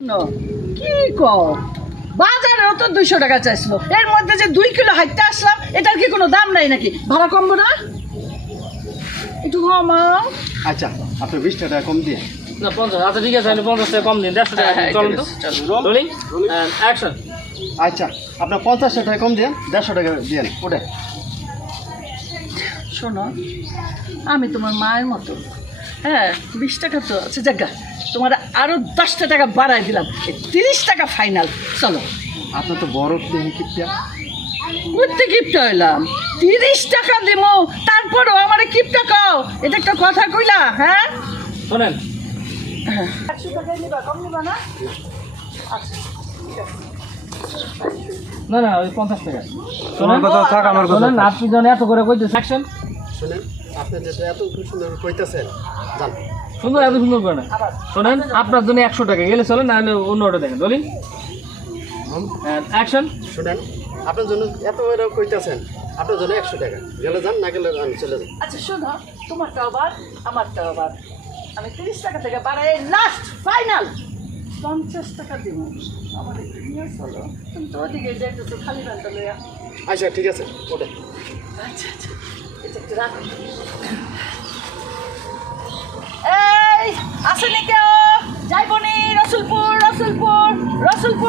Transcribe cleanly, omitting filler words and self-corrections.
কি কও বাজারেও তো 200 টাকা চাইছিল, এর মধ্যে যে 2 কিলো হাইটটা আসলাম, এটার কি কোনো দাম নাই নাকি? ভাড়া কমবো না? একটু কমাও। আচ্ছা আপনি 20 টাকা কম দিয়ে না 50। আচ্ছা ঠিক আছে, আমি 50 টাকা কম দিন, 150 টাকা চলুন তো। Rolling action. আচ্ছা আপনার 50 টাকা কম দেন, 150 টাকা দেন ওটা। শোনো, আমি তোমার মায়ের মতো, হ্যাঁ 20 টাকা তো আছে, জায়গা তোমার আরো 10টা টাকা বাড়াই দিলাম, 30 টাকা ফাইনাল। চলো। আপনার তো বড় কিপটা। করতে কিপটা হইলাম, 30 টাকা দিমো, তারপরও আমার কিপটা কও, এটা একটা কথা কইলা? হ্যাঁ শোনেন, 100 টাকা নিবা, কম নিবা না? আচ্ছা ঠিক আছে। না না ওই 50 টাকা। তোমার কথা থাক, আমার কথা শোনেন, থাক। আপনি যখন এত করে কইতেছেন অ্যাকশন। শুনেন, আপনি যেটা এত সুন্দর কইতাছেন জান, সুন্দর, এত সুন্দর করে না। শোনেন, আপনার জন্য 100 টাকা গেলে চলে, না হলে অন্য অটো দেখেন। Rolling action. শুনেন আপনার জন্য এত এরা কইতাছেন, আপনার জন্য 100 টাকা গেলে যান, না গেলে আমি চলে যান। আচ্ছা শোনো, তোমারটাও বাদ, আমারটাও বাদ, আমি 30 টাকা থেকে বাড়াই লাস্ট ফাইনাল 50 টাকা দিব। আমার একটু নিয়ে চলো, তুমি তো ওদিকে যাইতেছো খালি ব্যানটা লইয়া। আচ্ছা ঠিক আছে ওটা। আচ্ছা আচ্ছা, এটা একটু রাখো। এই আসেনি কেউ? যাইবনি রসুলপুর, রসুলপুর, রসুলপুর।